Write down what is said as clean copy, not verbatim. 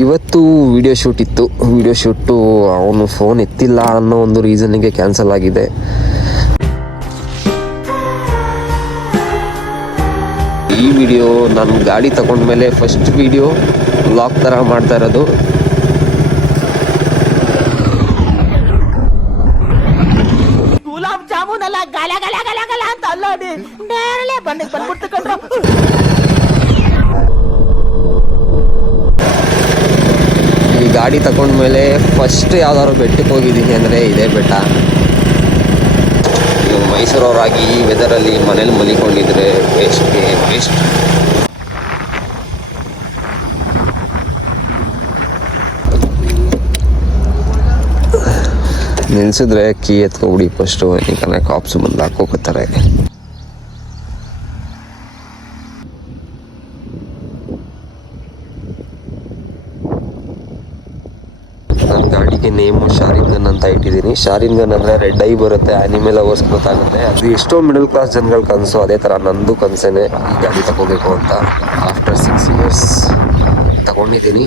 ಇವತ್ತು video shoot ಇತ್ತು. Video shoot ಅವನು ಫೋನ್ ಎತ್ತಿಲ್ಲ ಅನ್ನೋ ಒಂದು ರೀಸನ್ನಿಗೆ ಕ್ಯಾನ್ಸಲ್ ಆಗಿದೆ. ಈ ವಿಡಿಯೋ ನಾನು ಗಾಡಿ ತಗೊಂಡ್ಮೇಲೆ ಫಸ್ಟ್ ವಿಡಿಯೋ ವ್ಲಾಗ್ ಥರ ಮಾಡ್ತಾ ಇರೋದು. ಗುಲಾಬ್ ಜಾಮೂನ್ ಅಲ್ಲ, ಗಲ ಗಲ ಗಲ ಗಲ ಅಂತ ಅಲ್ಲೋಡಿ ನೇರಳೆ ಬಂದ್ಬಿಡ್ತು ಕಣ್ರು. ಈ ಗಾಡಿ ತಗೊಂಡ್ಮೇಲೆ ಫಸ್ಟ್ ಯಾವ್ದಾದ್ರು ಬೆಟ್ಟಕ್ಕೆ ಹೋಗಿದ್ದೀನಿ ಅಂದರೆ ಇದೇ ಬೆಟ್ಟ. ನೀವು ಮೈಸೂರವರಾಗಿ ಈ ವೆದರಲ್ಲಿ ಮನೇಲಿ ಮಲಿಕೊಂಡಿದ್ರೆ ವೇಸ್ಟ್. ನಿಲ್ಸಿದ್ರೆ ಕೀ ಎತ್ಕೊಬಿಡಿ ಫಸ್ಟು, ಯಾಕಂದರೆ ಕಾಪ್ಸು ಬಂದು ಹಾಕೋತಾರೆ. ನನ್ನ ಗಾಡಿಗೆ ನೇಮು ಶಾರಿನ್ ಗನ್ ಅಂತ ಇಟ್ಟಿದ್ದೀನಿ. ಶಾರಿನ್ ಗನ್ ಅಂದರೆ ರೆಡ್ ಐ ಬರುತ್ತೆ, ಆನಿಮಲ್ ಅವರ್ಸ್ ಗೊತ್ತಾಗುತ್ತೆ. ಅದು ಎಷ್ಟೋ ಮಿಡಲ್ ಕ್ಲಾಸ್ ಜನಗಳ ಕನಸು. ಅದೇ ಥರ ನಂದು ಕನಸೇನೆ ಈ ಗಾಡಿ ತಗೋಬೇಕು ಅಂತ. ಆಫ್ಟರ್ 6 years ತಗೊಂಡಿದ್ದೀನಿ.